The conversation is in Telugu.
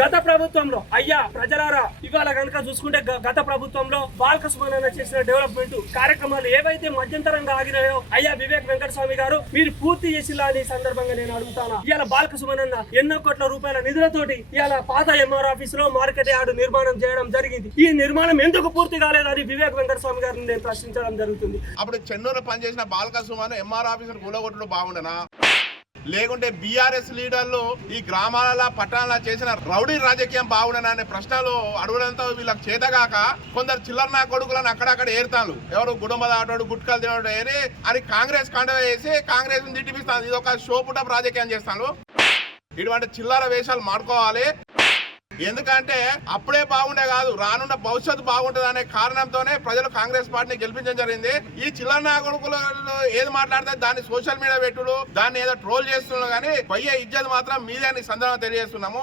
గత ప్రభుత్వంలో అయ్యా ప్రజలారా ఇవాళ కనుక చూసుకుంటే గత ప్రభుత్వంలో బాల్క సుమన్ చేసిన డెవలప్మెంట్ కార్యక్రమాలు ఏవైతే మధ్యంతరంగా ఆగినాయో అయ్యా వివేక్ వెంకటస్వామి గారు మీరు పూర్తి చేసిలా ఈ సందర్భంగా నేను అడుగుతాను. ఇవాళ బాల్క సుమన్ ఎన్నో కోట్ల రూపాయల నిధులతోటి ఇవాళ పాత ఎంఆర్ ఆఫీస్ లో మార్కెట్ యార్డ్ నిర్మాణం చేయడం జరిగింది. ఈ నిర్మాణం ఎందుకు పూర్తి కాలేదని వివేక్ వెంకటస్వామి గారిని నేను ప్రశ్నించడం జరుగుతుంది. అప్పుడు చెన్నూరు పనిచేసిన బాల్క సుమన్ ఎంఆర్ ఆఫీసర్ కూలగొట్టడం బాగుండనా, లేకుంటే బీఆర్ఎస్ లీడర్లు ఈ గ్రామాల పట్టణాల చేసిన రౌడీ రాజకీయం బాగుండనా అనే ప్రశ్నలు అడగడంతో వీళ్ళకి చేతగాక కొందరు చిల్లర నా కొడుకులను అక్కడక్కడ ఏరుతాను. ఎవరు గుడుంబ దాటాడు గుట్కలు తినడు ఏరి అని కాంగ్రెస్ కండవ వేసి కాంగ్రెస్ తిట్టిపిస్తాను. ఇది ఒక షోపుటప్ రాజకీయం చేస్తాను. ఇటువంటి చిల్లర వేషాలు మాడుకోవాలి. ఎందుకంటే అప్పుడే బాగుండే కాదు, రానున్న భవిష్యత్తు బాగుంటుంది అనే కారణంతోనే ప్రజలు కాంగ్రెస్ పార్టీని గెలిపించడం జరిగింది. ఈ చిల్లర నాయకులు ఏది మాట్లాడితే దాన్ని సోషల్ మీడియా పెట్టుడు, దాన్ని ఏదో ట్రోల్ చేస్తున్నాడు కానీ పోయే ఇజ్జత్ మాత్రం మీదే అని సందర్భంగా తెలియజేస్తున్నాము.